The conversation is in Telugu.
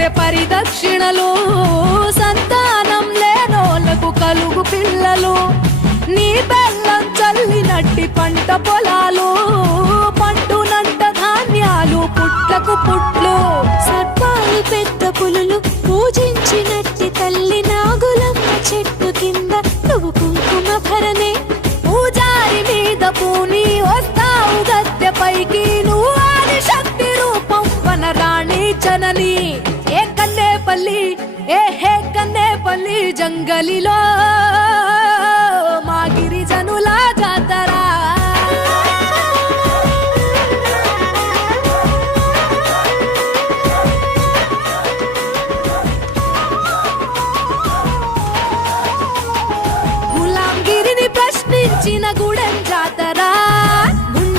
చేసే పరిదక్షిణలు సంతానం లేనోళ్ళకు కలుగు పిల్లలు. నీ బెల్లం చల్లినట్టి పంట పొలాలు పండునంట ధాన్యాలు పుట్లకు పుట్లు. సర్పాలు పెద్ద పులులు పూజించినట్టి తల్లి నాగులమ్మ చెట్టు కింద నువ్వు కుంకుమ భరణే. పూజారి మీద పూని వస్తావు గద్దె పైకి నువ్వు ఆది శక్తి రూపం వనరాణి చనని ए हे कने पली जंगली लोग